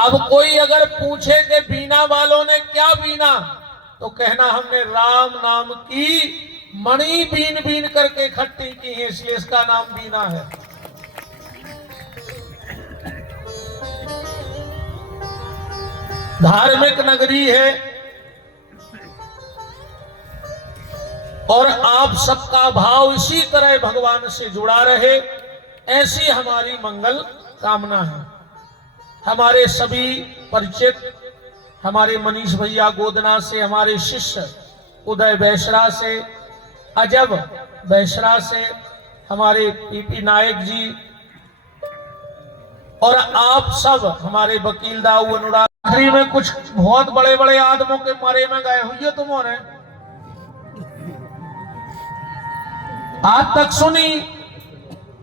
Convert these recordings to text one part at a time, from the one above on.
अब कोई अगर पूछे कि बीना वालों ने क्या बीना, तो कहना हमने राम नाम की मणि बीन बीन करके इकट्ठी की है, इसलिए इसका नाम बीना है। धार्मिक नगरी है और आप सबका भाव इसी तरह भगवान से जुड़ा रहे, ऐसी हमारी मंगल कामना है। हमारे सभी परिचित, हमारे मनीष भैया गोदना से, हमारे शिष्य उदय बैसरा से, अजब बैसरा से, हमारे पीपी नायक जी और आप सब हमारे वकील दाऊ अनुराग, आखिरी में कुछ बहुत बड़े बड़े आदमों के मरे में गए हुई तुम्हारे आज तक सुनी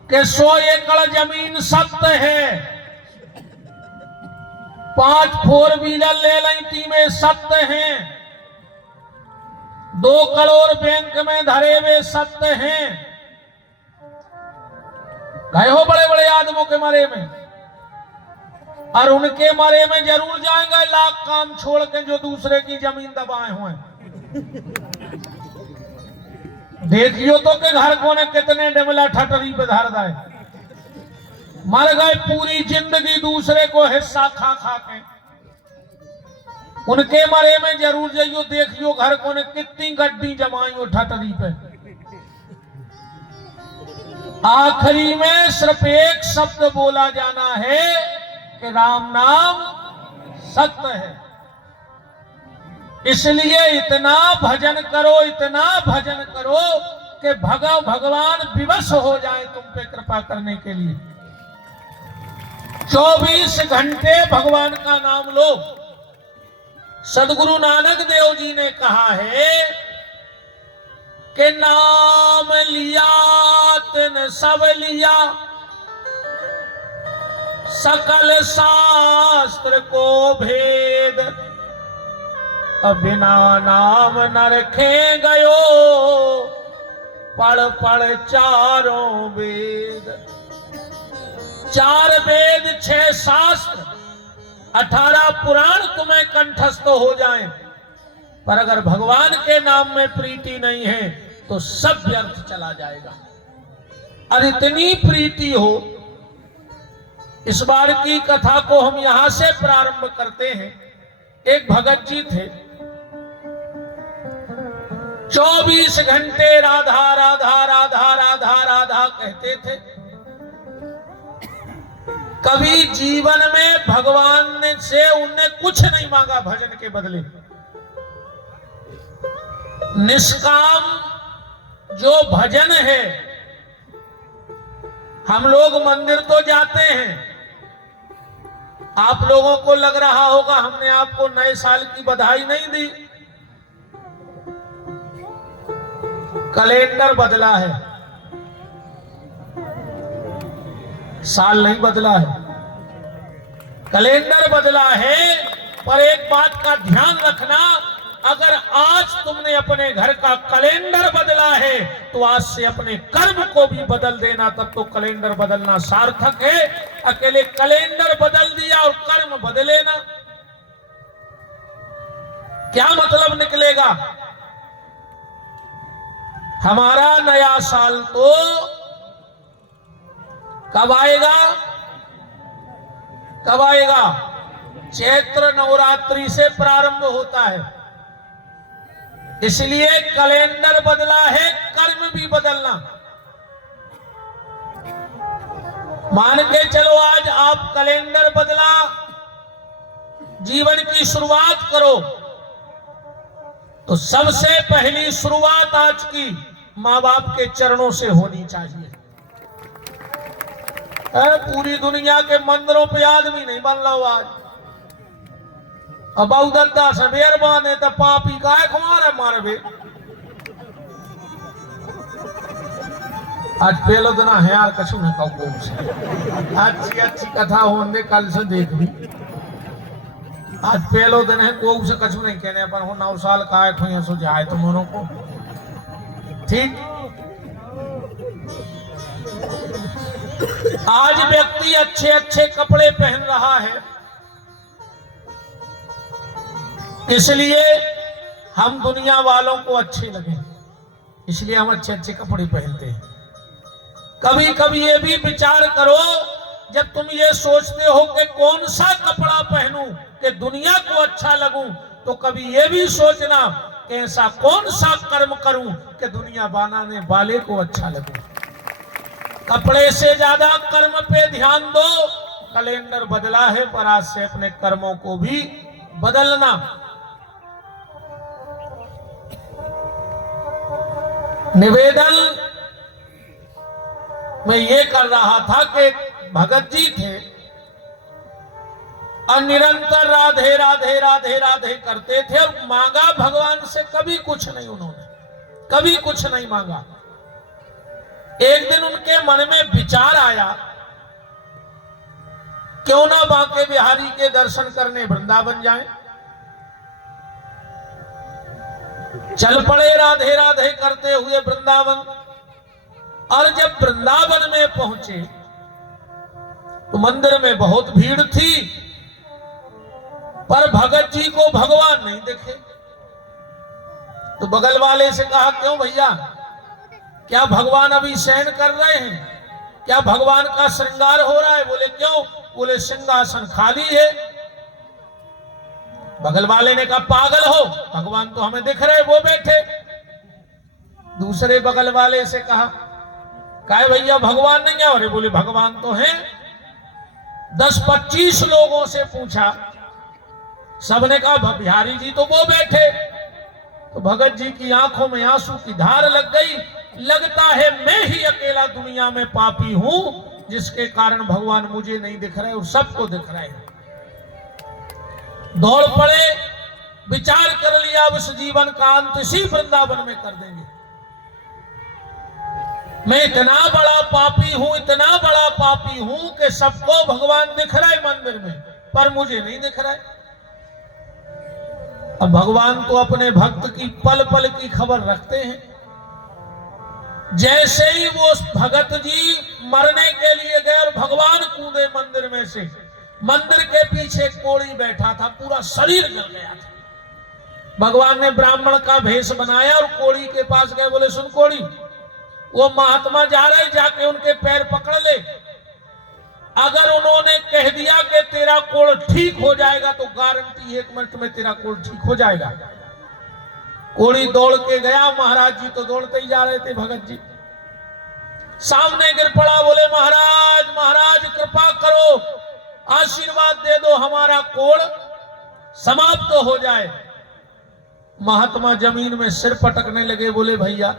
कि 100 एकड़ जमीन सत्य है, 5 4 व्हीलर ले ली में सत्य हैं, 2 करोड़ बैंक में धरे हुए सत्य हैं। गए हो बड़े बड़े आदमों के मरे में, और उनके मरे में जरूर जाएंगे लाख काम छोड़ के जो दूसरे की जमीन दबाए हुए। देखियो तो के घर को ने कितने डमला ठटरी पे धर दाए, मर गए पूरी जिंदगी दूसरे को हिस्सा खा खा के। उनके मरे में जरूर जाइयो, देखियो घर को ने कितनी गड्डी जमाई ठटरी पे। आखिरी में सिर्फ एक शब्द बोला जाना है कि राम नाम सत्य है। इसलिए इतना भजन करो, इतना भजन करो कि भगवान विवश हो जाए तुम पे कृपा करने के लिए। 24 घंटे भगवान का नाम लो। सदगुरु नानक देव जी ने कहा है कि नाम लिया तिन सब लिया, सकल शास्त्र को भेद, अब बिना नाम न रखे गयो, पढ़ पढ़ चारों वेद। 4 वेद 6 शास्त्र 18 पुराण तुम्हें कंठस्थ हो जाएं, पर अगर भगवान के नाम में प्रीति नहीं है तो सब व्यर्थ चला जाएगा। और इतनी प्रीति हो, इस बार की कथा को हम यहां से प्रारंभ करते हैं। एक भगत जी थे, 24 घंटे राधा राधा राधा राधा राधा कहते थे। कभी जीवन में भगवान से उनने कुछ नहीं मांगा भजन के बदले। निष्काम जो भजन है, हम लोग मंदिर तो जाते हैं, आप लोगों को लग रहा होगा हमने आपको नए साल की बधाई नहीं दी। कैलेंडर बदला है, साल नहीं बदला है। कैलेंडर बदला है, पर एक बात का ध्यान रखना, अगर आज तुमने अपने घर का कैलेंडर बदला है तो आज से अपने कर्म को भी बदल देना, तब तो कैलेंडर बदलना सार्थक है। अकेले कैलेंडर बदल दिया और कर्म बदले ना, क्या मतलब निकलेगा? हमारा नया साल तो कब आएगा? कब आएगा? चैत्र नवरात्रि से प्रारंभ होता है। इसलिए कैलेंडर बदला है, कर्म भी बदलना। मान के चलो आज आप कैलेंडर बदला, जीवन की शुरुआत करो, तो सबसे पहली शुरुआत आज की माँ बाप के चरणों से होनी चाहिए। पूरी दुनिया के मंदिरों पे आदमी नहीं बन रहा आज। अब दद्दा से मेहरबान है तो पापी का है कुमार मारे बे। आज पहले दिन है यार कछु नहीं कहूँ, अच्छी अच्छी कथा होने कल से देख भी। आज पहलो दिन है, को से कछु नहीं कहने पर हो 9 साल का है खुया सो जाए तुमों को, ठीक। आज व्यक्ति अच्छे अच्छे कपड़े पहन रहा है, इसलिए हम दुनिया वालों को अच्छे लगे, इसलिए हम अच्छे अच्छे कपड़े पहनते हैं। कभी कभी ये भी विचार करो, जब तुम ये सोचते हो कि कौन सा कपड़ा पहनूं कि दुनिया को अच्छा लगूं, तो कभी ये भी सोचना कि ऐसा कौन सा कर्म करूं कि दुनिया बनाने वाले को अच्छा लगे। कपड़े से ज्यादा कर्म पे ध्यान दो। कैलेंडर बदला है, पर आज से अपने कर्मों को भी बदलना। निवेदन मैं ये कर रहा था कि भगत जी थे और निरंतर राधे राधे राधे राधे करते थे और मांगा भगवान से कभी कुछ नहीं, उन्होंने कभी कुछ नहीं मांगा। एक दिन उनके मन में विचार आया, क्यों ना बांके बिहारी के दर्शन करने वृंदावन जाएं। चल पड़े राधे राधे करते हुए वृंदावन। और जब वृंदावन में पहुंचे तो मंदिर में बहुत भीड़ थी, पर भगत जी को भगवान नहीं दिखे। तो बगल वाले से कहा, क्यों भैया, क्या भगवान अभी शयन कर रहे हैं? क्या भगवान का श्रृंगार हो रहा है? बोले क्यों? बोले सिंहासन खाली है। बगल वाले ने कहा, पागल हो, भगवान तो हमें दिख रहे, वो बैठे। दूसरे बगल वाले से कहा, काय भैया भगवान नहीं है? अरे बोले भगवान तो हैं। 10-25 लोगों से पूछा, सबने कहा बिहारी जी तो वो बैठे। तो भगत जी की आंखों में आंसू की धार लग गई। लगता है मैं ही अकेला दुनिया में पापी हूं, जिसके कारण भगवान मुझे नहीं दिख रहे और सबको दिख रहे हैं। दौड़ पड़े, विचार कर लिया, अब इस जीवन का अंत इसी वृंदावन में कर देंगे। मैं इतना बड़ा पापी हूं, इतना बड़ा पापी हूं कि सबको भगवान दिख रहा है मंदिर में, पर मुझे नहीं दिख रहा है। अब भगवान तो अपने भक्त की पल पल की खबर रखते हैं। जैसे ही वो भगत जी मरने के लिए गए और भगवान कूदे मंदिर में से, मंदिर के पीछे कोढ़ी बैठा था, पूरा शरीर जल गया था। भगवान ने ब्राह्मण का भेष बनाया और कोढ़ी के पास गए। बोले, सुन कोढ़ी, वो महात्मा जा रहे, जाके उनके पैर पकड़ ले। अगर उन्होंने कह दिया कि तेरा कोढ़ ठीक हो जाएगा, तो गारंटी 1 मिनट में तेरा कोढ़ ठीक हो जाएगा। कोढ़ी दौड़ के गया, महाराज जी तो दौड़ते ही जा रहे थे। भगत जी सामने गिर पड़ा। बोले, महाराज महाराज कृपा करो, आशीर्वाद दे दो, हमारा कोढ़ समाप्त तो हो जाए। महात्मा जमीन में सिर पटकने लगे। बोले, भैया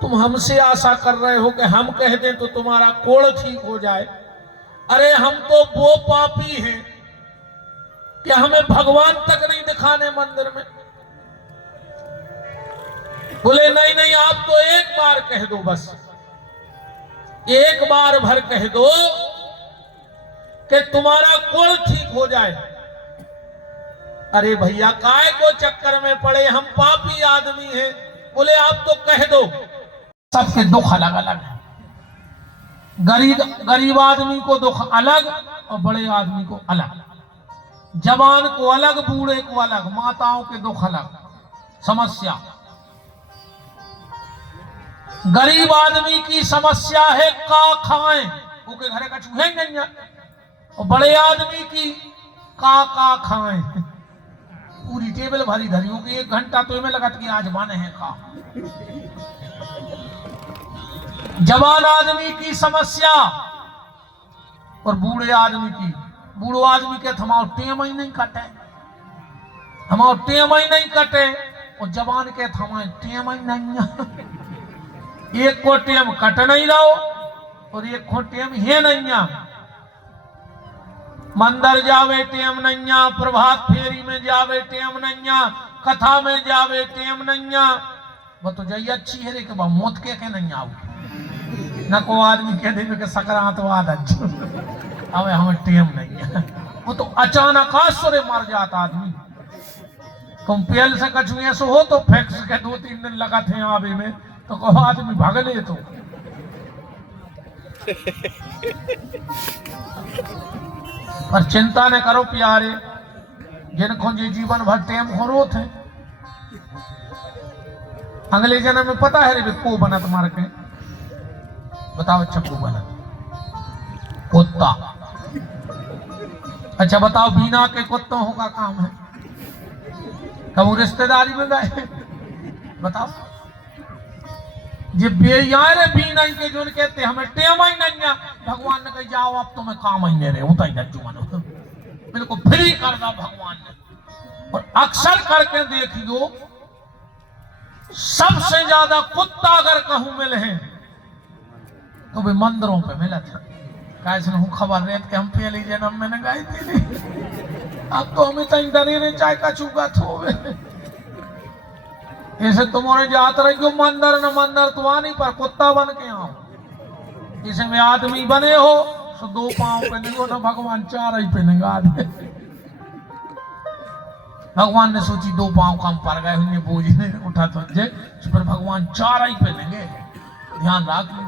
तुम हमसे आशा कर रहे हो कि हम कह दें तो तुम्हारा कोढ़ ठीक हो जाए? अरे हम तो वो पापी हैं कि हमें भगवान तक नहीं दिखाने मंदिर में। बोले, नहीं नहीं, आप तो एक बार कह दो, बस एक बार भर कह दो कि तुम्हारा कोढ़ ठीक हो जाए। अरे भैया काय को चक्कर में पड़े, हम पापी आदमी हैं। बोले, आप तो कह दो। सबके दुख अलग अलग है। गरीब आदमी को दुख अलग और बड़े आदमी को अलग, जवान को अलग, बूढ़े को अलग, माताओं के दुख अलग, समस्या। गरीब आदमी की समस्या है का खाएं, वो के घरे का चूहे नहीं, और बड़े आदमी की का खाएं। पूरी टेबल भरी धरी होगी, 1 घंटा तो इनमें लगा कि आज बने हैं का। जवान आदमी की समस्या और बूढ़े आदमी की। बूढ़ो आदमी के हमारा टेम ही नहीं कटे, हमारा टेम ही नहीं कटे, और जवान के हमारे टेम ही नहीं। एक को टेम कट नहीं रहो और एक को टेम है नहीं। मंदिर जावे टेम नहीं, प्रभात फेरी में जावे टेम नहीं, कथा में जावे टेम नहीं। वो तो जाइए अच्छी है रे के बाद मौत के नहीं आओ न को आदमी कह दे कि सकरात वाद अब हमें टेम नहीं है। वो तो अचानक आश्चर्य मार जाता आदमी। तुम पेल से कछु ऐसा हो तो फैक्स के 2-3 दिन लगा थे आवे में, तो कहो आदमी भागले। तो पर चिंता न करो प्यारे, जिनको ये जीवन भर टेम हो थे, अगले जन्म में पता है रे को बनत मार के बताओ। अच्छा को बनत कुत्ता। अच्छा बताओ बिना के कुत्तों का काम है, कब रिश्तेदारी में गए बताओ। ये बेयार रे बीना के जो कहते हमें टेम ही नहीं, भगवान ने कही जाओ अब तुम्हें काम ही नहीं रहे होता ही नहीं जुमन बिल्कुल फ्री कर दा भगवान ने। और अक्सर करके देखियो सबसे ज्यादा कुत्ता अगर कहूं मिले हैं तो वे मंदिरों पे मिला था। कैसे हूँ खबर रहे कि हम पहले जन्म में न गए थे, अब तो हमें तक डरे रहे चाय का चूका थो ऐसे तुम्हारे जात रही हो मंदिर न मंदिर तुम्हारी पर कुत्ता बन के आओ। इसे में आदमी बने हो तो 2 पांव पे नहीं हो ना, भगवान 4 ही पे नंगा दे। भगवान ने सोची 2 पांव कम पड़ गए उन्हें बोझ ने उठा तो पर भगवान 4 ही पे लेंगे। ध्यान रख लो।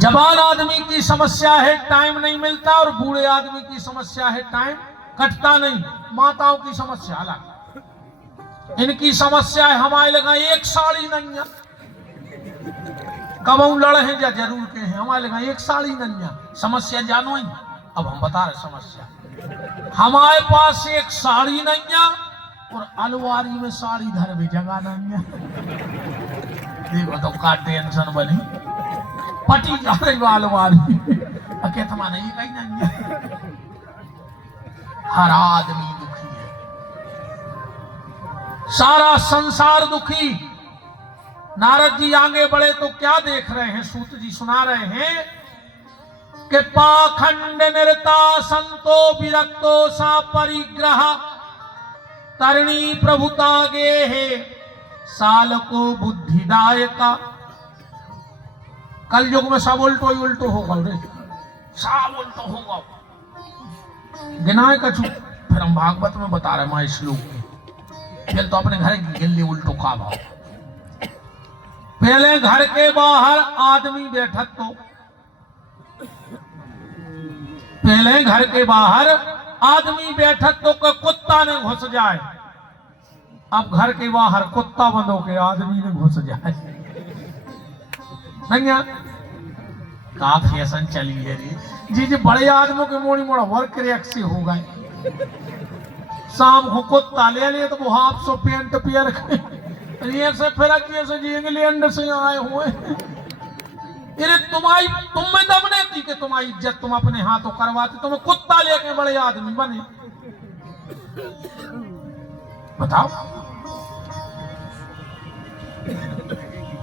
जवान आदमी की समस्या है टाइम नहीं मिलता, और बूढ़े आदमी की समस्या है टाइम कटता नहीं। माताओं की समस्या अलग, इनकी समस्या है हमारे लगा एक साड़ी नहीं है, कब लड़े हैं या जरूर के हैं, हमारे लगा एक साड़ी नहीं है। समस्या जानो ही, अब हम बता रहे समस्या। हमारे पास एक साड़ी नहीं है और अलवारी में साड़ी धर भी जगह नहीं है। देखो तो का टेंशन बनी, पटी जा रही अलवारी अके तुम्हारा ये कहीं नहीं है। हर आदमी दुखी है, सारा संसार दुखी। नारद जी आगे बढ़े तो क्या देख रहे हैं, सूत जी सुना रहे हैं कि पाखंड निरता संतो विरक्तो सा परिग्रह तरणी प्रभुता गे है साल को बुद्धिदायका। कल युग में सब उल्टो ही उल्टो होगा रे, सब उल्टो होगा। गिनाए कछु फिर हम भागवत में बता रहे मां श्लोक के तो अपने घर की गिल्ली उल्टो का भाव। पहले घर के बाहर आदमी बैठक तो, पहले घर के बाहर आदमी बैठक तो कुत्ता ने घुस जाए, अब घर के बाहर कुत्ता बंद होके आदमी ने घुस जाए। का फैशन चली है जी जी। बड़े आदमियों के मोड़ी मोड़ा वर्क रिएक्सी हो गए। शाम को कुत्ता ले लिए तो वो हाफ सो पेंट पियर से फिर से जी इंग्लैंड से आए हुए। अरे तुम्हारी तुम में दम नहीं थी कि तुम्हारी इज्जत तुम अपने हाथों करवाते, तुम्हें कुत्ता लेके बड़े आदमी बने। बताओ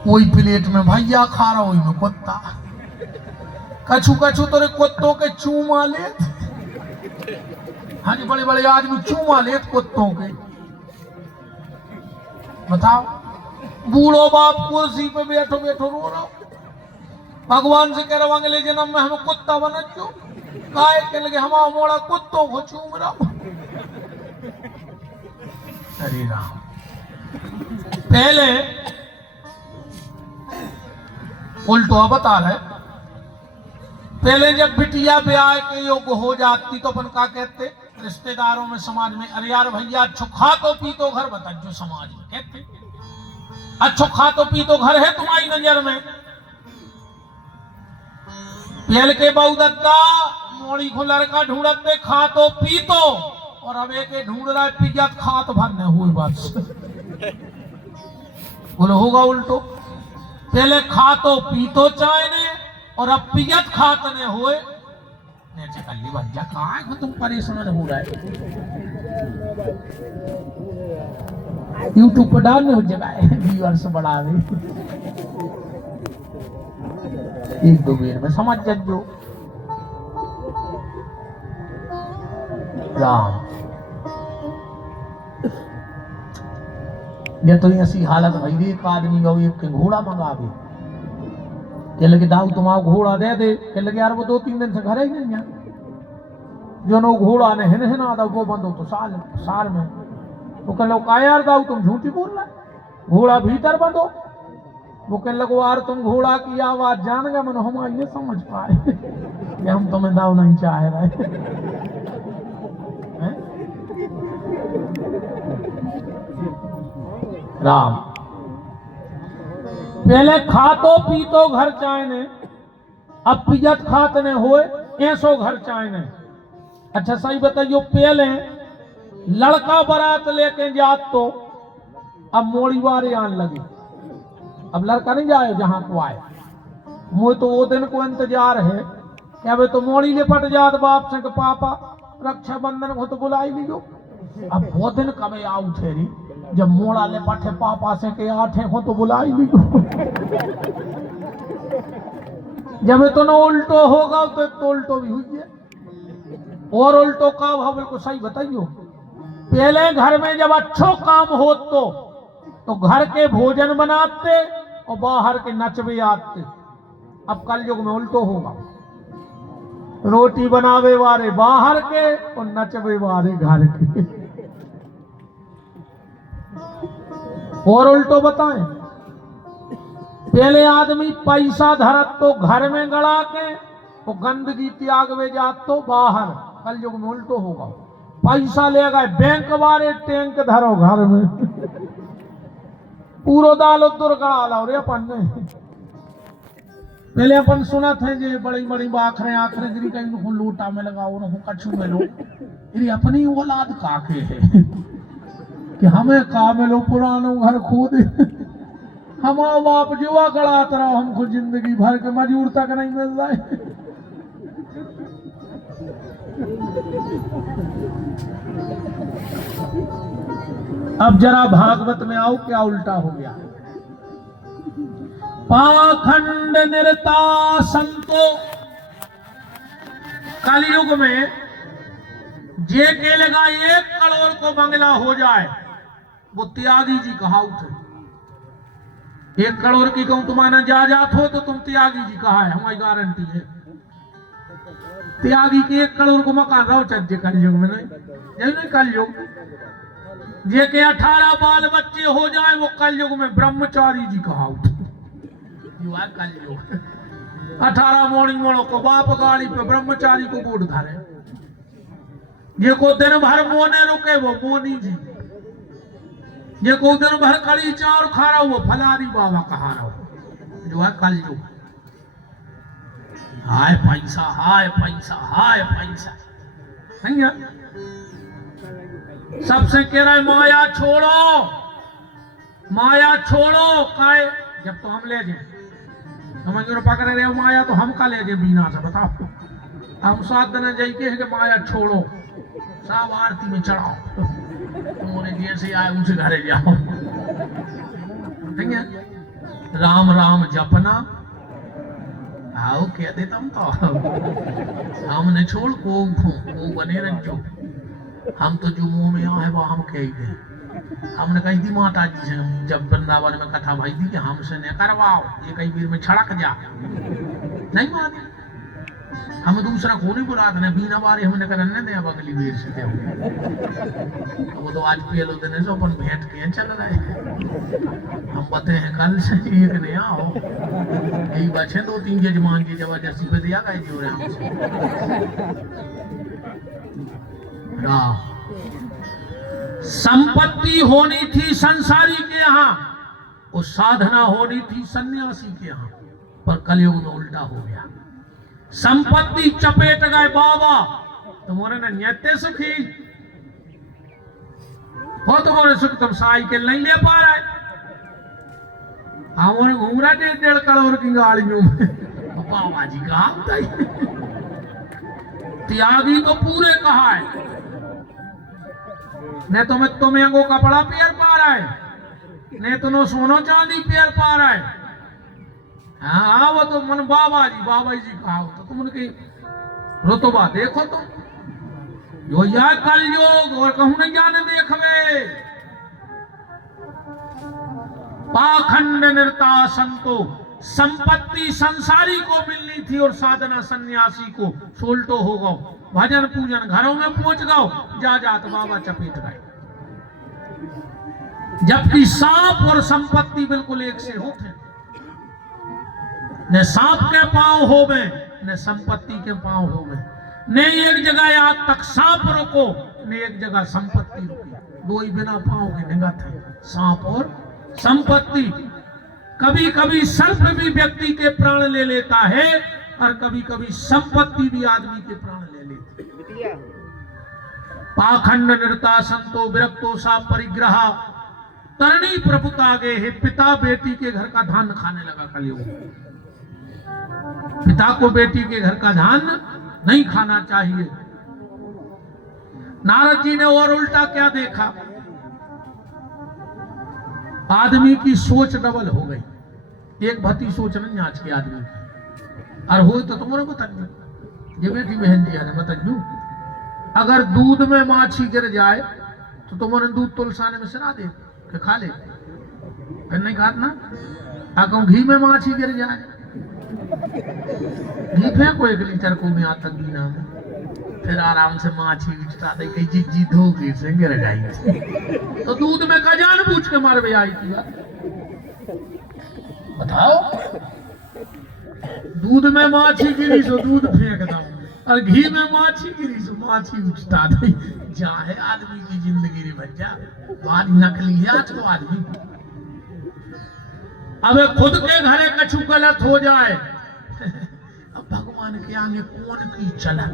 कोई प्लेट में भैया खा रहा हो कुत्ता, कछु कछु तोरे कुत्तों के चूमा लेत। हाँ जी बड़े बड़े आदमी चूमा लेत कुत्तों के। बताओ बूढ़ो बाप कुर्सी पे बैठो बैठो रो रहा, भगवान से कह रहा अगले जन्म में हमें कुत्ता बना क्यों, काय के लगे हमारा मोड़ा कुत्तों को चूम रहा। अरे राम, पहले उल्टो बता रहे, पहले जब बिटिया ब्याह के योग्य हो जाती तो अपन का कहते रिश्तेदारों में समाज में, अरे यार भैया अच्छो खा तो पी तो घर, बता जो समाज में कहते अच्छो खा तो पी तो घर है तुम्हारी नजर में। पहले के बहु दत्ता मोड़ी को लड़का ढूंढते खा तो पी तो, और अब एक ढूंढ रहा है पिजत खात भरने हुई बात बोलो होगा उल्टो। पहले खा तो पी तो चाय ने, और अब पियत खातने हुए कल्ली भज्जा। कहाँ है तुम परेशान हो रहा है, यूट्यूब पर डालने हो जगह व्यूअर्स बढ़ा रहे, 1-2 मिनट में समझ जो राम। ये तो ऐसी हालत भाई, एक आदमी का एक घोड़ा मंगा भी के लगे दाऊ तुम्हारा घोड़ा दे दे, के लगे यार वो 2-3 दिन से घर ही नहीं है, जो नो घोड़ा ने है ना दाऊ वो बंद हो तो साल में तो कह लो का यार दाऊ तुम झूठी बोल रहे, घोड़ा भीतर बंद हो। वो कहने लगो यार तुम घोड़ा की आवाज जान गए, मन हम आइए समझ पाए कि हम तुम्हें दाव नहीं चाह रहे हैं? राम पहले खातो पीतो घर चाहने, अब पियत खात ने होए ऐसो घर चाहने। अच्छा सही बताइयो, पहले लड़का बारात लेके जात तो अब मोड़ी वारे आने लगे, अब लड़का नहीं जाए जहां को आए। मुझे तो वो दिन को इंतजार है कि अब तो मोड़ी लिपट जात बाप से कि पापा रक्षाबंधन को तो बुलाई लियो। अब वो दिन कब आऊ ठेरी जब मोड़ा लिपटे पापा से के आठे को तो बुलाई लियो। जब तो न उल्टो होगा तो उल्टो भी हुई है। और उल्टो का भाव बिल्कुल सही बताइयो, पहले घर में जब अच्छो काम हो तो घर के भोजन बनाते और बाहर के नचबे आते। अब कल युग में उल्टो होगा, रोटी बनावे वाले बाहर के और नचबे वाले घर के। और उल्टो बताएं, पहले आदमी पैसा धरत तो घर में गड़ा के और गंदगी त्यागवे जात तो बाहर। कल युग में उल्टो होगा, पैसा ले गए बैंक वाले टैंक धरो घर में पूरो दाल दुर्गड़ा लाओ रे अपन ने। पहले अपन सुना थे जे बड़ी बड़ी बाखरे आखरे गिरी कहीं उनको लोटा में लगाओ उनको कछु में लो, ये अपनी औलाद काके है कि हमें का में लो पुरानो घर खो दे। हमारा बाप जुआ गड़ात रहो, हमको जिंदगी भर के मजूर तक नहीं मिल रहा। अब जरा भागवत में आओ क्या उल्टा हो गया। पाखंड निरता संतो, कलयुग में जे के लगा 1 करोड़ को बंगला हो जाए वो त्यागी जी कहा उठे। 1 करोड़ की कहूं तुम्हारा जायदाद हो तो तुम त्यागी जी कहा है, हमारी गारंटी है। त्यागी के 1 करोड़ को मकान रहो चज्जे कलयुग में नहीं, यही नहीं कलयुग। जे के 18 बाल बच्चे हो जाए वो कलयुग में ब्रह्मचारी जी कहा उठे। कलयुग 18 मोड़ो को बाप गाड़ी पे ब्रह्मचारी को गोड़ धरे। ये को दिन भर मोने रुके वो मोनी जी, ये को दिन भर कड़ी चार खा रहा वो फलारी बाबा कहा रहा जो है कलयुग। हाय पैसा हाय पैसा हाय पैसा, नहीं है? सबसे कह रहा है माया छोड़ो, माया छोड़ो। काय जब तो हम ले जाए समझ पकड़े रहे माया तो हम का ले जाए बीना से, बताओ। हम 7 दिन जाई के है कि माया छोड़ो, सब आरती में चढ़ाओ, तुम्हारे जैसे आए उनसे घरे जाओ। ठीक है, राम राम जपना आओ कह दे तुम तो हमने छोड़ को बने रखो। हम तो जो मुंह में है वो हम कह दे। हमने कही थी माता जी से जब वृंदावन में कथा भाई थी कि हमसे न करवाओ, ये कई बीर में छड़क जा, नहीं माने। हम दूसरा को नहीं बुला देने बीना बारी हमने करने दे। अब अगली बीर से वो तो आज पहले दिन से अपन भेंट के चल रहे हैं। हम बते हैं कल से एक नहीं आओ, यही बचे 2-3 जजमान जी जबरदस्ती पे दिया गए जो रहे हमसे। संपत्ति होनी थी संसारी के यहाँ और साधना होनी थी सन्यासी के यहाँ, पर कलयुग में उल्टा हो गया। संपत्ति चपेट गए बाबा, तुम्हारे न नियते सुखी हो, तुम्हारे सुख तुम साइकिल नहीं ले पा रहे। हमारे घूम रहा 1.5 करोड़ की गाड़ियों में बाबा जी कहा त्यागी तो पूरे कहा है, नहीं तुम्हें अंगो कपड़ा पेर पा रहा है, नहीं तो सोनो चांदी पेर पा रहा है। हाँ वो तो मन बाबा जी कहा तो तुम उनकी रुतबा देखो तो यो या कलयुग और कहूं नहीं जाने देखवे। पाखंड निरता संतो, संपत्ति संसारी को मिलनी थी और साधना सन्यासी को। सोल्टो हो गो, भजन पूजन घरों में पहुंच गओ, जा तो बाबा चपेट गए। जबकि सांप और संपत्ति बिल्कुल एक से होते। न सांप के पांव होवे न संपत्ति के पांव होवे, ने एक जगह आज तक सांप रुको ने एक जगह संपत्ति रुकी। दो ही बिना पांव के निगत है, सांप और संपत्ति। कभी कभी सर्प भी व्यक्ति के प्राण ले लेता है और कभी कभी संपत्ति भी आदमी के प्राण ले लेती है। पाखंड निर्ता संतो विरक्तो सा परिग्रह, तरणी प्रभुता गे है। पिता बेटी के घर का धान खाने लगा कलयुग। पिता को बेटी के घर का धान नहीं खाना चाहिए। नारद जी ने और उल्टा क्या देखा, आदमी की सोच डबल हो गई। एक भती सोच नहीं आज के आदमी की, और हो तो तुम्हारे बताइए, ये बेटी बहन जी ने बताइए, अगर दूध में माछी गिर जाए तो तुम्हारे दूध तुलसाने में सरा दे कि खा ले, फिर नहीं खात ना। अगर घी में माछी गिर जाए, घी फेंको 1 लीटर को में आज तक बीना में, फिर आराम से माछी उठता दे, कहीं जी धोखे से गिर जाएगी तो दूध में का जान पूछ के मार आई थी। बताओ, दूध में माछी गिरी सो दूध फेंक दो, और घी में माछी गिरी सो माछी उठता दे। चाहे आदमी की जिंदगी रे बच्चा, बात नकली है आज को आदमी। अब खुद के घरे कछु गलत हो जाए, अब भगवान के आगे कौन की चलत,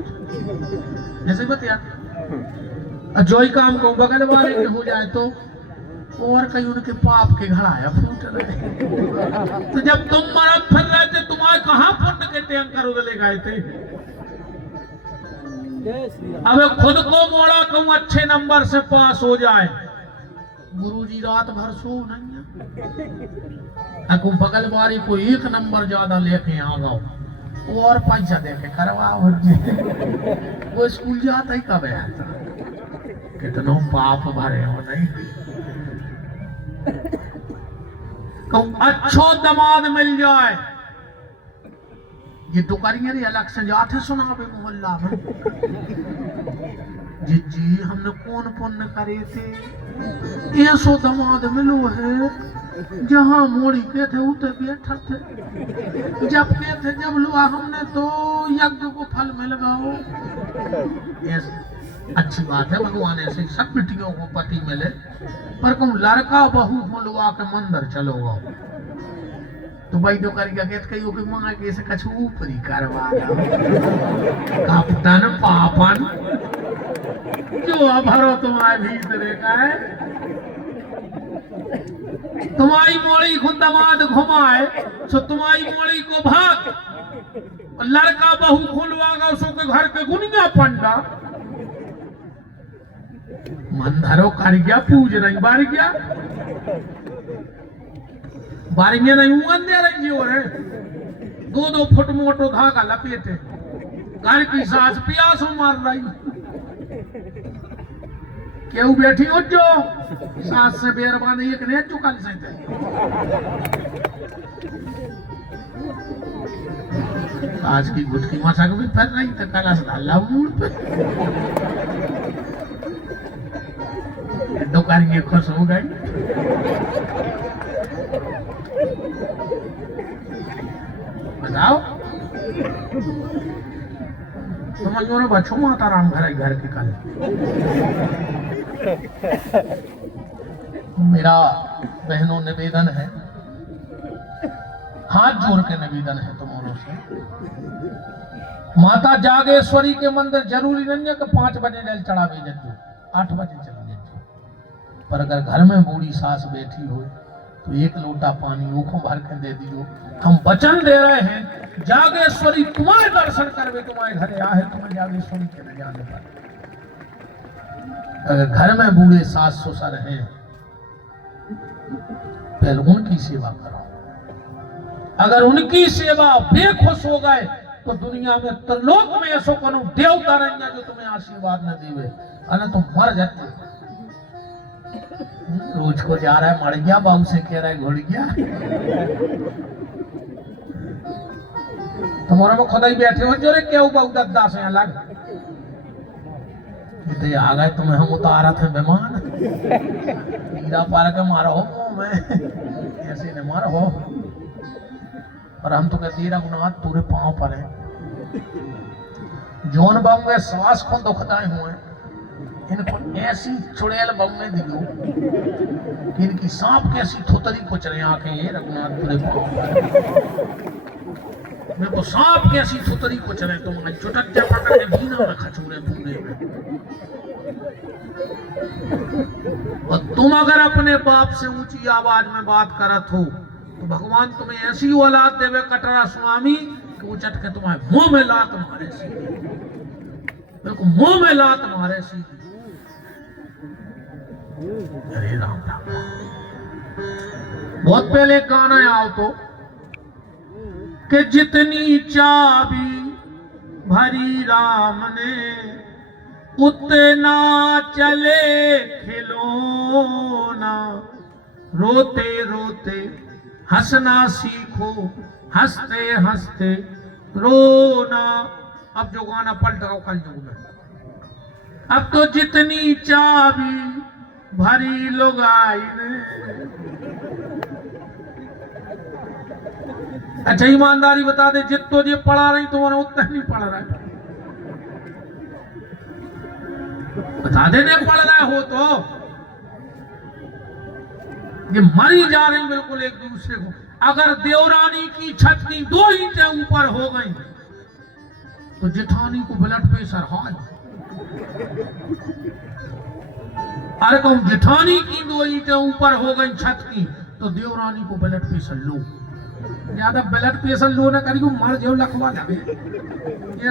ऐसे बतिया। जो ही काम को बगल वाले के हो जाए तो और कहीं उनके पाप के घड़ा फूट रहे। तो जब तुम मरद फिर रहे थे, तुम्हारे कहाँ पुण्य के टैंकर उदले गए थे। अब खुद को मोड़ा कहूं अच्छे नंबर से पास हो जाए, गुरुजी रात भर सो नहीं, अको बगल वाली को 1 नंबर ज्यादा लेके आ गओ और पैसा दे के करवाओ। वो स्कूल जाता ही कब है, कितनों पाप भरे हो नहीं। कहूं अच्छो दमाद मिल जाए, ये तो करिए रे अलग से जाते सुना पे मोहल्ला में, जी हमने कौन पुण्य करे थे, ऐसो दमाद मिलो है, जहां मोड़ी के थे उते बैठा थे, जब के थे जब लुआ हमने तो यज्ञ को फल मिल गओ। अच्छी बात है, भगवान ऐसे सब बेटियों को पति मिले, पर कहूं लड़का बहू मुलवा के मंदिर चलो गो तो भाई तो करके कहते कहीं कि मां के से कछु ऊपरी करवा दो, कप्तान पापन जो भरो तुम्हारे भीतर का है। तुम्हारी मोड़ी खुद दमाद घुमाए सो तुम्हारी मोड़ी को भाग, और लड़का बहू खुलवागा उसो के घर के गुनिया पंडा मंदरो कर गया, पूज नहीं बार गया, बारियां नहीं उगन दे रही जी। और 2-2 फुट मोटो धागा लपेटे, घर की सास प्यासों मार रही, क्यों बैठी हो जो सास से बेरबान एक ने चुकल से थे। आज की गुटकी मशक भी फिर रही तो कला से डाला मूड पे दुकान खुश हो गई। बताओ समझो ना बच्चों, माता राम घर के कल मेरा बहनों निवेदन है, हाथ जोड़ के निवेदन है तुम्हारों से, माता जागेश्वरी के मंदिर जरूरी नहीं है कि 5 बजे जल चढ़ावे जज्जो, 8 बजे चल जज्जो, पर अगर घर में बूढ़ी सास बैठी हो तो 1 लोटा पानी ऊखों भर के दे दियो। हम वचन दे रहे हैं, जागेश्वरी तुम्हारे दर्शन करवे तुम्हारे घरे आहे, तुम्हें जागेश्वरी के न जाने पर। अगर घर में बूढ़े सास ससुर हैं, पहले उनकी सेवा करो। अगर उनकी सेवा बेखुश हो गए तो दुनिया में त्रिलोक में ऐसो करो देवता रहेंगे जो तुम्हें आशीर्वाद न देवे, अरे तुम मर जाते। रोज को जा रहा है मर गया, बाबू से कह रहा है घुड़ गया। तुम्हारे में खुदा ही बैठे हो जो रे क्या बाबू दद्दा से अलग तो आ गए, तुम्हें हम उतारा थे बेमान, कीड़ा पार के मारो हो में ऐसे न मारो हो। और हम तो कहते हैं रघुनाथ पूरे पांव पर है। जौन बाबू श्वास को दुखदाई हुए इनको ऐसी चुड़ैल बाबू दियो कि इनकी सांप कैसी थोतरी कुछ रहे आंखें ये रघुनाथ पूरे पांव पर। मेरे को सांप कैसी थोतरी कुछ रहे तुम चुटक जा पकड़ के बीना में खचूरे पूरे में। और तुम अगर अपने बाप से ऊंची आवाज में बात करत हो तो भगवान तुम्हें ऐसी औलाद देवे कटरा स्वामी कि वो चट के तुम्हारे मुंह में लात मारे सीधी, मेरे को मुंह में लात मारे सीधी। हरे राम राम। बहुत पहले गाना आओ तो कि जितनी चाबी भरी राम ने उतना चले खिलौना, रोते रोते हंसना सीखो हंसते हंसते रोना। अब जो गाना पलट गया कल युग में। अब तो जितनी चाबी भरी लुगाई ने। अच्छा ईमानदारी बता दे, जितो ये पढ़ा रही तो उतना नहीं पढ़ रहा है। बता देने पढ़ रहा हो तो ये मरी जा रही बिल्कुल एक दूसरे को। अगर देवरानी की छत की 2 ईंटें ऊपर हो गई तो जेठानी को ब्लड प्रेशर हाई। अरे कहूं जेठानी की 2 ईंटें ऊपर हो गई छत की तो देवरानी को ब्लड प्रेशर लो। ज्यादा ब्लड प्रेशर लो ना करियो मर जाओ लखवा जावे। ये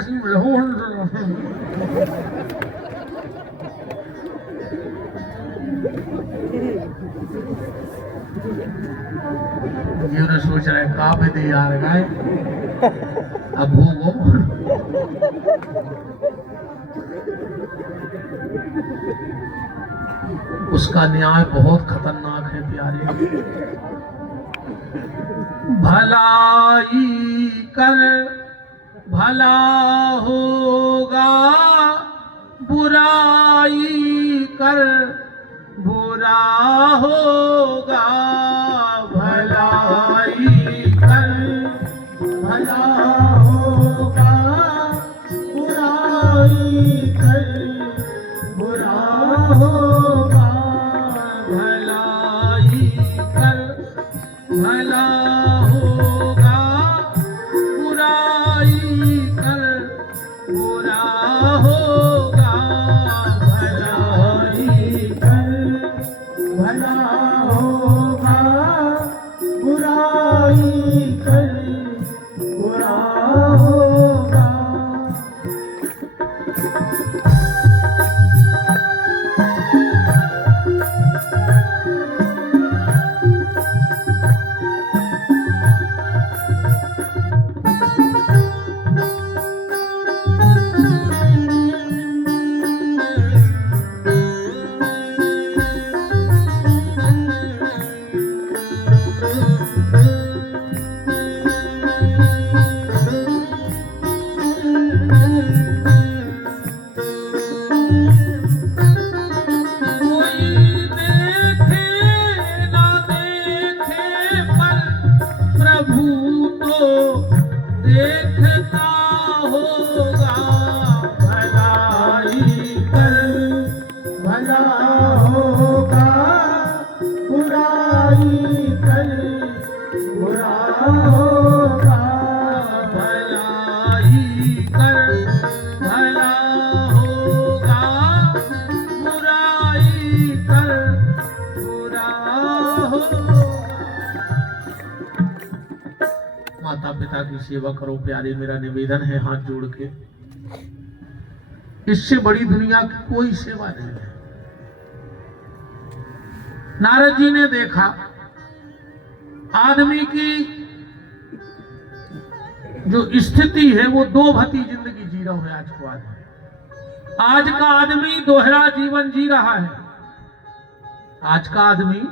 सोच रहे काफी दे यार गाय अब भोगो। उसका न्याय बहुत खतरनाक है प्यारे। भलाई कर भला होगा, बुराई कर बुरा होगा। भलाई कर भला होगा, बुराई कर बुरा होगा। भलाई कर भला होगा, बुराई कर बुरा होगा। भलाई कर भला होगा, बुराई कर बुरा होगा। देखता होगा। भलाई कर भला होगा, बुराई कर बुरा होगा। भलाई कर भला होगा, बुराई कर बुरा होगा। माता पिता की सेवा करो प्यारे, मेरा निवेदन है हाथ जोड़ के। इससे बड़ी दुनिया की कोई सेवा नहीं है। नारद जी ने देखा आदमी की जो स्थिति है वो 2 भती जिंदगी जी रहा है। आज का आदमी दोहरा जीवन जी रहा है। आज का आदमी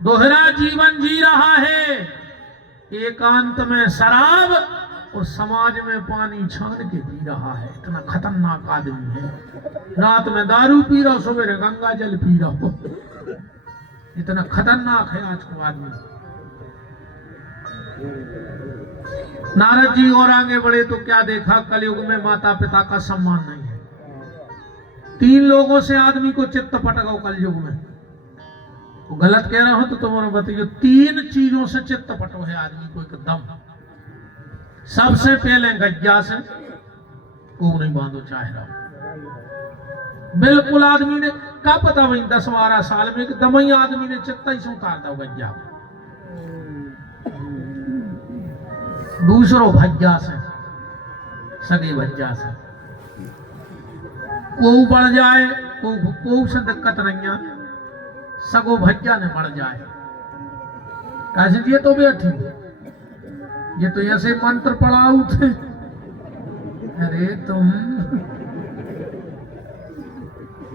दोहरा जीवन जी रहा है। एकांत में शराब और समाज में पानी छान के पी रहा है। इतना खतरनाक आदमी है। रात में दारू पी रहा, सवेरे गंगा जल पी रहा। इतना खतरनाक है आज का आदमी। नारद जी और आगे बढ़े तो क्या देखा, कलयुग में माता पिता का सम्मान नहीं है। 3 लोगों से आदमी को चित्त पटकाओ कलयुग में, तो गलत कह रहा हूं तो तुम्हारा बताइए, 3 चीजों से चित्त पटो है आदमी को एकदम। सबसे पहले गज्जा से, को नहीं बांधो चाहे रहो, बिल्कुल आदमी ने क्या पता भाई 10-12 साल में एकदम ही आदमी ने चित्त ही से उतार दो गज्जा। दूसरो भज्जा से, सगे भज्जा से, को बढ़ जाए को से दिक्कत नहीं है, सगो भज्जा ने बढ़ जाए। कैसे ये तो बैठी, ये तो ऐसे मंत्र पढ़ाऊ थे, अरे तुम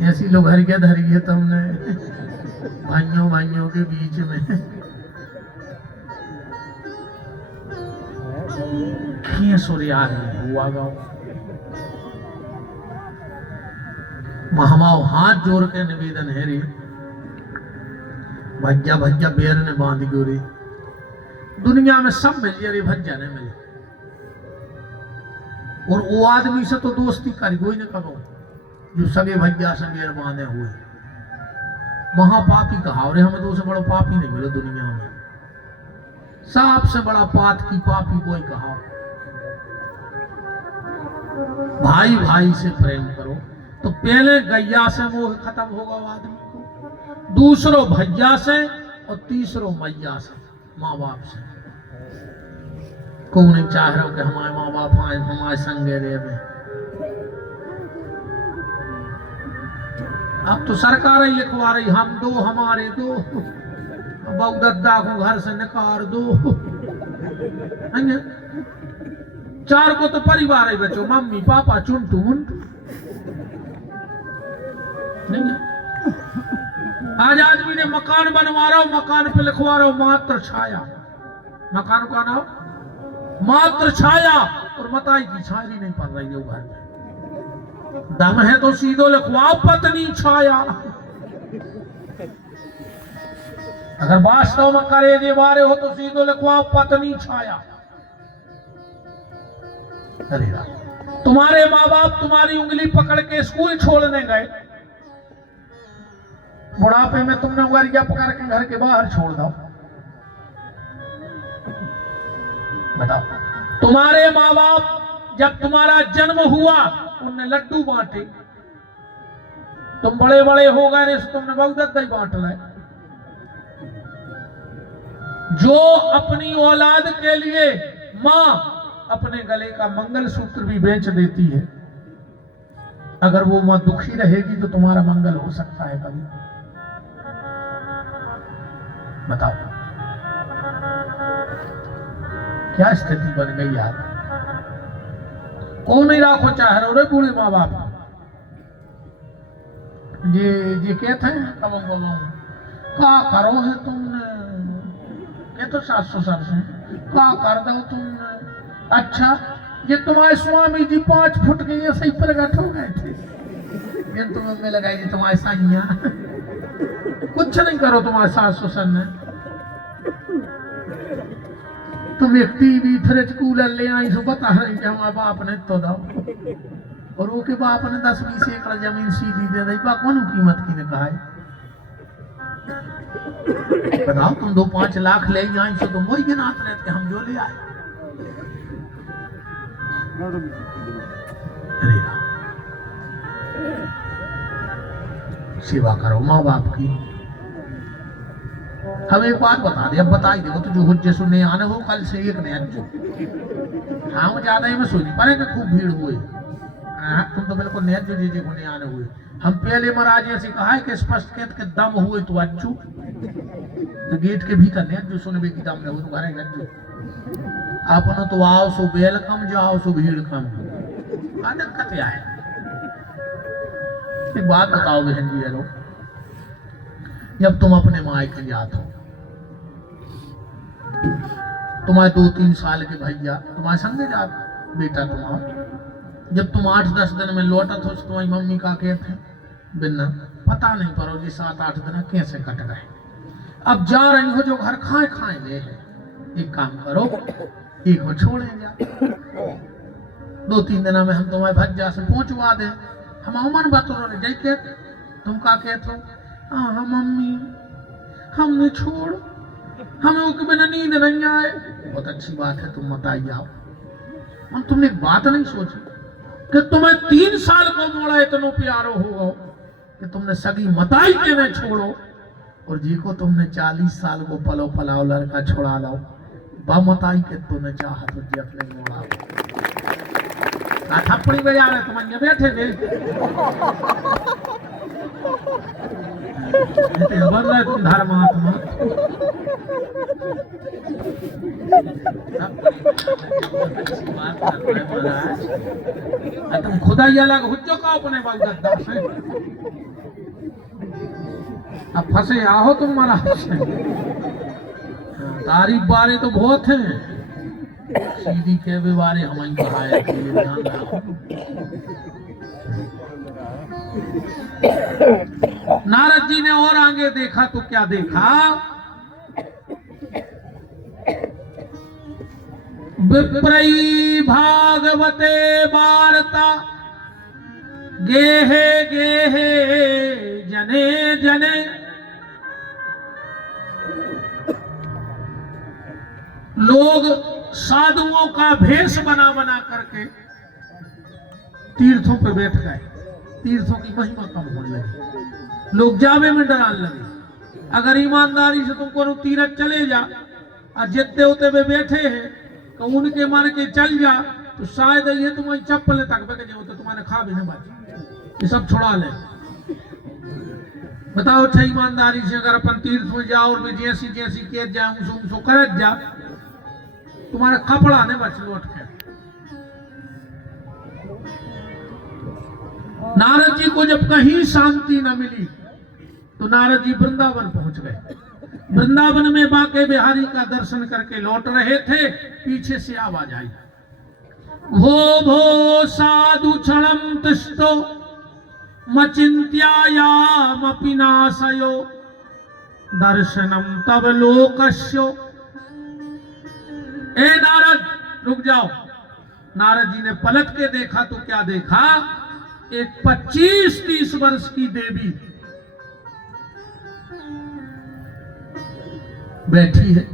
ऐसी लोग हर क्या धरी है तुमने भाइयों के बीच में। सूर्य हुआ गाओ महमाओ हाथ जोड़ के निवेदन है रे, भज्जा भज्जा बेर ने बांध गयो रे। दुनिया में सब मिल जाए रे, भज्जा ने मिले। और वो आदमी से तो दोस्ती कर कोई न करो जो सगे भज्जा से बेर बांधे हुए। महापापी कहा रे, हमें तो उससे बड़ा पापी नहीं मिले दुनिया में। सबसे बड़ा पात की पापी कोई कहा। भाई भाई से प्रेम करो, तो पहले गैया से मोह खत्म होगा आदमी को, दूसरो भज्जा से, और तीसरो मैया से, माँ बाप से। कौन नहीं चाह रहा कि हमारे माँ बाप आए हमारे संगे रहे। अब तो सरकार ही लिखवा रही, हम दो हमारे दो, बउदद्दा को घर से निकाल दो। 4 को तो परिवार ही बचो, मम्मी पापा चुंटू मुंटू। नहीं, आज आदमी ने मकान बनवा रहा हो, मकान पे लिखवा रहा हो मात्र छाया। मकान का नाम मात्र छाया, और मताई की छाया नहीं पड़ रही है घर में। दम है तो सीधो लिखवाओ पत्नी छाया। अगर वास्तव में करे दे बारे हो तो सीधो लिखवाओ पत्नी छाया। अरे तुम्हारे माँ बाप तुम्हारी उंगली पकड़ के स्कूल छोड़ने गए, बुढ़ापे में तुमने उंगलियां पकड़ के घर के बाहर छोड़ दो। बताओ, तुम्हारे माँ बाप जब तुम्हारा जन्म हुआ उनने लड्डू बांटे, तुम बड़े बड़े हो गए तो तुमने बहुत ही बांट लाए। जो अपनी औलाद के लिए माँ अपने गले का मंगलसूत्र भी बेच देती है, अगर वो माँ दुखी रहेगी तो तुम्हारा मंगल हो सकता है कभी। बताओ क्या स्थिति बन गई यार। कौन नहीं राखो चाह रहे रे बूढ़े माँ बाप। ये कहते हैं कब क्या करो है तुमने, ये तो 700 साल से क्या कर दो तुमने। अच्छा, ये तुम्हारे स्वामी जी 5 फुट के ऐसे ही प्रकट हो गए थे, ये तुम्हें में लगाई तुम्हारे साइया। कुछ नहीं करो तुम्हारे 700 सन ने। तुम एक टीवी फ्रिज कूलर ले आई सो बता रही कि हमारे बाप ने तो दो, और वो के बाप ने 10-20 एकड़ जमीन सीधी दे दी। बा कौन कीमत की ने कहा है। बताओ, तुम 2-5 लाख ले आई सो तुम वही गिनाते रहते हम जो ले आए। सेवा करो माँ बाप की। हम एक बात बता दे, अब बता ही देखो तो जो हुज्जे सुनने आने हो कल से एक नया जो हम ज्यादा ही में सोनी पड़े कि खूब भीड़ हुए। तुम तो बिल्कुल नया जो जी होने आने हुए। हम पहले महाराज ऐसे कहा है कि स्पष्ट कहते के दम हुए तो अच्छू, तो गेट के भीतर नया जो सुनबे की दम ने हो तो घरे गज्जू। आपनो तो आओ सो वेलकम, जाओ सो भीड़ कम। दिक्कत क्या है। एक बात बताओ बहन जी यारो, जब तुम अपने मायके जाते हो, तुम्हारे 2-3 साल के भैया तुम्हारे संगे जात बेटा तुम्हारा, जब तुम 8-10 दिन में लौटत हो तुम्हारी मम्मी का कहते बिना पता नहीं पड़ो जी 7-8 दिन कैसे कट गए। अब जा रही हो जो घर खाए ले है, एक काम करो एक को छोड़े जा, 2-3 दिन में हम तुम्हारे भज्जा से पहुंचवा दे। हम अमन बतरो ने जय के तुम का कहते हो, हाँ मम्मी हमने छोड़, हमें उसके बिना नींद नहीं आए। बहुत अच्छी बात है, तुम मत आई आओ। हम तुमने एक बात नहीं सोची कि तुम्हें 3 साल को मोड़ा इतना प्यारो होगा कि तुमने सगी मताई के न छोड़ो, और जी को तुमने 40 साल को पलो पलाओ लड़का छोड़ा लाओ, बमताई के तुमने चाहा तो जी अपने मोड़ा थप्पड़ी बजा रहे तुम ये बैठे थे बन रहे तुम धर्मात्मा। तुम खुदा ही अलग हो चुका अपने बालगद्दा से, अब फंसे आओ तुम महाराज से। तारीफ बारे तो बहुत हैं, सीधी के भी बारे हम कहा नारद जी ने और आगे देखा तो क्या देखा, विप्रई भागवते वार्ता गेहे गेहे जने जने। लोग साधुओं का भेष बना बना करके तीर्थों पे बैठ गए, तीर्थों की महिमा कम होने लगी, लोग जावे में डराने लगे। अगर ईमानदारी से तुम कोनो तीरथ चले जा और जितने होते वे बैठे हैं तो उनके मार के चल जा, तो शायद ये तुम्हारी चप्पल तक पे जो होते तुम्हारे खा भी न बाजी, ये सब छुड़ा ले। बताओ अच्छा ईमानदारी से अगर अपन तीर्थ में जाओ और जैसी जैसी के जाऊं सो कर जा, तुम्हारा कपड़ा ने बच लौट के। नारद जी को जब कहीं शांति न मिली तो नारद जी वृंदावन पहुंच गए। वृंदावन में बांके बिहारी का दर्शन करके लौट रहे थे, पीछे से आवाज आई, भो साधु क्षणम तिष्ठो मचिन्त्यायामपि नाशयो दर्शनम तव लोकस्यो। ए नारद रुक जाओ। नारद जी ने पलट के देखा तो क्या देखा, एक 25-30 वर्ष की देवी बैठी है,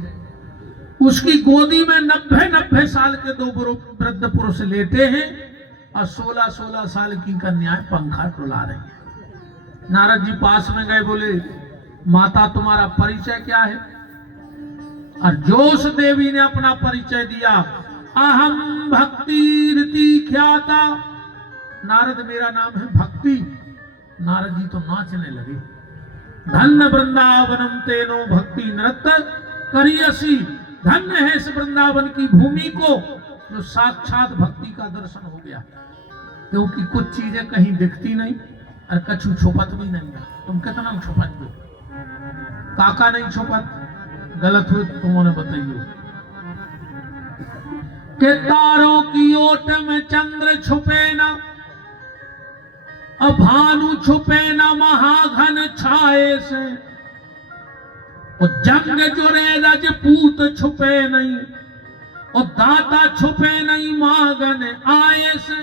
उसकी गोदी में 90 साल के 2 वृद्ध पुरुष लेटे हैं और 16 साल की कन्याएं पंखा डुला रही है। नारद जी पास में गए, बोले माता तुम्हारा परिचय क्या है? और जोश देवी ने अपना परिचय दिया, अहम भक्ति रीति ख्याता। नारद मेरा नाम है भक्ति। नारद जी तो नाचने लगे, धन्य वृंदावनम तेनो भक्ति नृत्य करियसी। धन्य है इस वृंदावन की भूमि को जो साक्षात भक्ति का दर्शन हो गया, क्योंकि कुछ चीजें कहीं दिखती नहीं और कछु छुपत भी नहीं है। तुम कितना छुपत दो, काका नहीं छुपत, गलत हो तो तुमने बताइए। के तारों की ओट में चंद्र छुपे ना, भानु छुपे न महाघन छाए से, और जंग जुरे रजपूत छुपे नहीं, और दाता छुपे नहीं मागन आए से,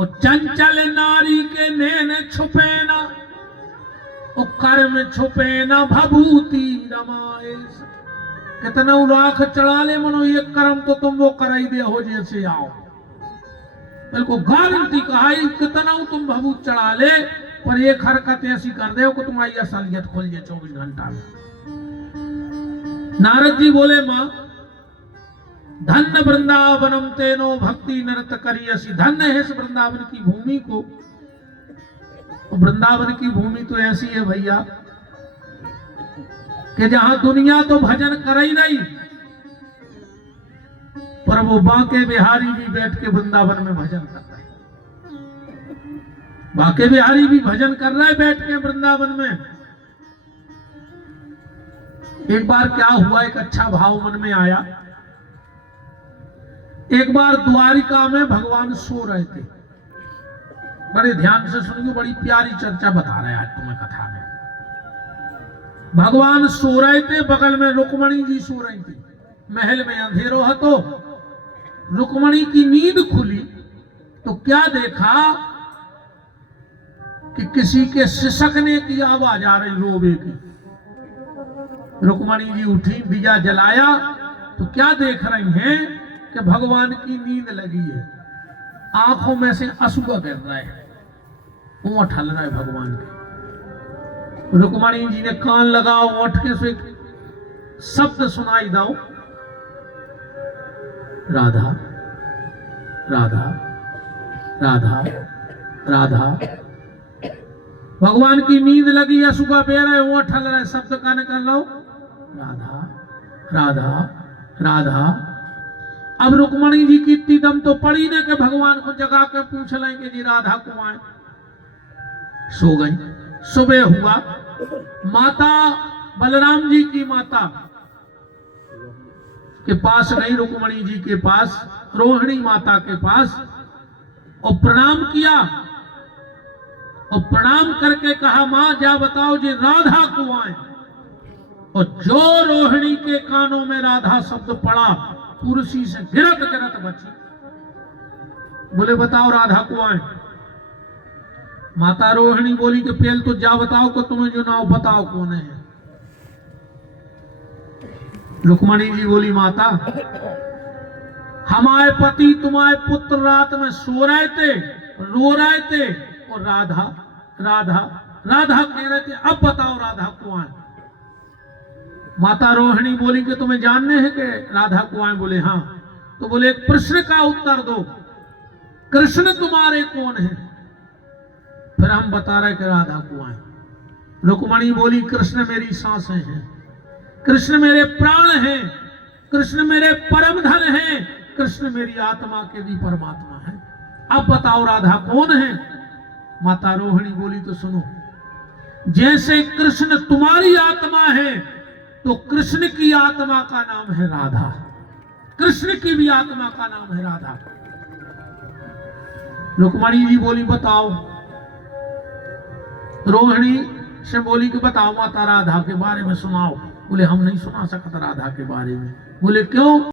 और चंचल नारी के नैन छुपे न, और कर्म छुपे न भभूति रमाए से। कितना लाख चढ़ा ले मनो ये कर्म तो तुम वो कराई दे हो जैसे आओ, बिल्कुल गारंटी कहा, कितना तुम भभूत चढ़ा ले पर एक हरकत ऐसी कर दे को तुम्हारी असलियत खुल जाए 24 घंटा में। नारद जी बोले मां धन्य वृंदावनम तेनो भक्ति नृत्य करियसी। धन्य है इस वृंदावन की भूमि को। तो वृंदावन की भूमि तो ऐसी है भैया कि जहां दुनिया तो भजन कर ही नहीं, पर वो बांके बिहारी भी बैठ के वृंदावन में भजन कर रहे हैं। बांके बिहारी भी भजन कर रहे हैं बैठ के वृंदावन में। एक बार क्या हुआ, एक अच्छा भाव मन में आया। एक बार द्वारिका में भगवान सो रहे थे। बड़े ध्यान से सुनिए, बड़ी प्यारी चर्चा बता रहे हैं आज तुम्हें कथा में। भगवान सो रहे थे, बगल में रुक्मणी जी सो रही थी। महल में अंधेरो हतो। रुक्मणी की नींद खुली तो क्या देखा कि किसी के सिसकने की आवाज आ रही, रोवे की। रुक्मणी जी उठी, दिया जलाया तो क्या देख रही हैं कि भगवान की नींद लगी है, आंखों में से अश्रु गिर रहा है, ओंठ हल रहा है भगवान के। रुक्मणी जी ने कान लगाओ, ओंठ के से शब्द सुनाई दो, राधा राधा राधा राधा। भगवान की नींद लगी, अशुका बह रहे, ओंठ हल रहे, शब्द का निकल लो, राधा राधा राधा। अब रुक्मणी जी की इतनी दम तो पड़ी ने कि भगवान को जगा के पूछ लेंगे जी राधा को आए। सो गई। सुबह हुआ, माता बलराम जी की माता के पास गई, रुक्मणी जी के पास, रोहिणी माता के पास, और प्रणाम किया। और प्रणाम करके कहा, मां जा बताओ जी राधा को आए। और जो रोहिणी के कानों में राधा शब्द पड़ा, कुर्सी से गिरत गिरत बची। बोले बताओ राधा को आए। माता रोहिणी बोली कि पहले तो जा बताओ को तुम्हें जो नाव बताओ कौन है। रुक्मणी जी बोली, माता हमारे पति तुम्हारे पुत्र रात में सो रहे थे, रो रहे थे, और राधा राधा राधा कह रहे थे, अब बताओ राधा को आए। माता रोहिणी बोली कि तुम्हें जानने हैं कि राधा को आए। बोले हाँ। तो बोले एक प्रश्न का उत्तर दो, कृष्ण तुम्हारे कौन है? फिर हम बता रहे कि राधा को आए। रुक्मणी बोली, कृष्ण मेरी सांसें हैं, कृष्ण मेरे प्राण हैं, कृष्ण मेरे परम धन हैं, कृष्ण मेरी आत्मा के भी परमात्मा है। अब बताओ राधा कौन है? माता रोहिणी बोली, तो सुनो, जैसे कृष्ण तुम्हारी आत्मा है तो कृष्ण की आत्मा का नाम है राधा, कृष्ण की भी आत्मा का नाम है राधा। रुक्मणी जी बोली, बताओ। रोहिणी से बोली कि बताओ माता, राधा के बारे में सुनाओ। बोले हम नहीं सुना सकता राधा के बारे में। बोले क्यों?